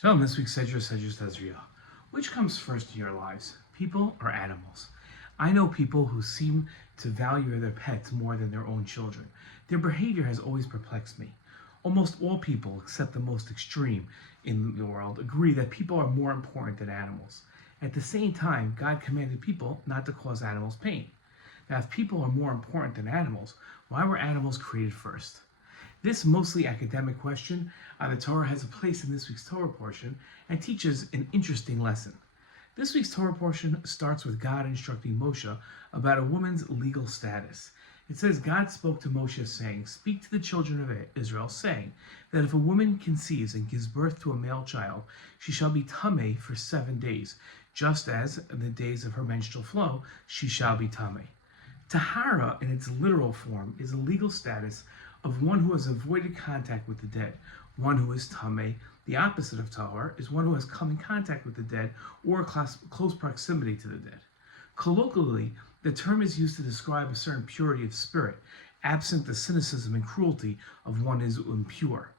Shalom, this week's Sedra Tazria. Which comes first in your lives, people or animals? I know people who seem to value their pets more than their own children. Their behavior has always perplexed me. Almost all people, except the most extreme in the world, agree that people are more important than animals. At the same time, God commanded people not to cause animals pain. Now, if people are more important than animals, why were animals created first? This mostly academic question on the Torah has a place in this week's Torah portion and teaches an interesting lesson. This week's Torah portion starts with God instructing Moshe about a woman's legal status. It says, God spoke to Moshe saying, "Speak to the children of Israel, saying that if a woman conceives and gives birth to a male child, she shall be tameh for 7 days, just as in the days of her menstrual flow, she shall be tameh." Tahara, in its literal form, is a legal status of one who has avoided contact with the dead. One who is tameh, the opposite of tahor, is one who has come in contact with the dead or close proximity to the dead. Colloquially, the term is used to describe a certain purity of spirit, absent the cynicism and cruelty of one who is impure.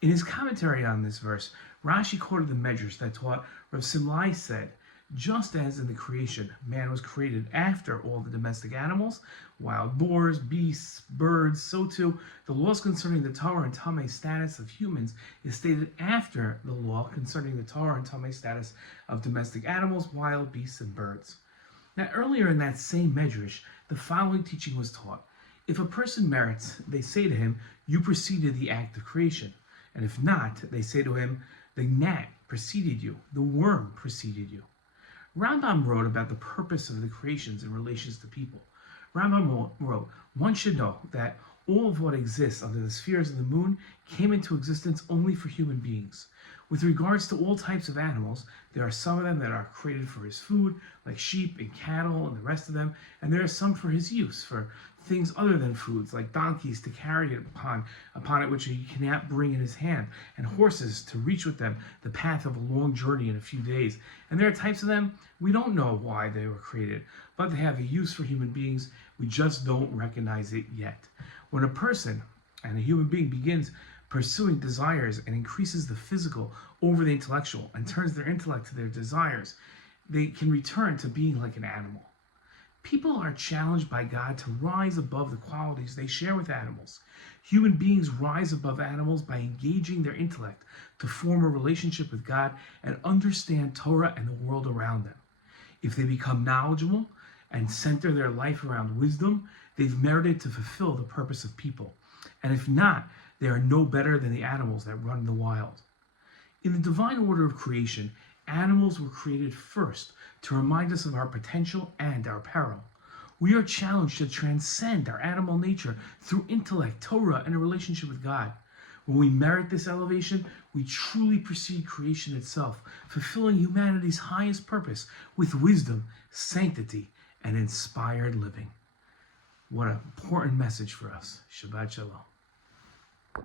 In his commentary on this verse, Rashi quoted the Medrash that taught Rav Simlai said, "Just as in the creation, man was created after all the domestic animals, wild boars, beasts, birds, so too the laws concerning the Torah and Tameh status of humans is stated after the law concerning the Torah and Tameh status of domestic animals, wild beasts, and birds." Now, earlier in that same Medrash, the following teaching was taught. If a person merits, they say to him, "You preceded the act of creation." And if not, they say to him, "The gnat preceded you, the worm preceded you." Rambam wrote about the purpose of the creations in relations to people. Rambam wrote, "One should know that all of what exists under the spheres of the moon came into existence only for human beings. With regards to all types of animals, there are some of them that are created for his food, like sheep and cattle and the rest of them, and there are some for his use, for things other than foods, like donkeys to carry it upon it which he cannot bring in his hand, and horses to reach with them the path of a long journey in a few days. And there are types of them, we don't know why they were created, but they have a use for human beings, we just don't recognize it yet." When a person and a human being begins pursuing desires and increases the physical over the intellectual and turns their intellect to their desires, they can return to being like an animal. People are challenged by God to rise above the qualities they share with animals. Human beings rise above animals by engaging their intellect to form a relationship with God and understand Torah and the world around them. If they become knowledgeable and center their life around wisdom, they've merited to fulfill the purpose of people. And if not, they are no better than the animals that run in the wild. In the divine order of creation, animals were created first to remind us of our potential and our peril. We are challenged to transcend our animal nature through intellect, Torah, and a relationship with God. When we merit this elevation, we truly precede creation itself, fulfilling humanity's highest purpose with wisdom, sanctity, and inspired living. What an important message for us. Shabbat Shalom.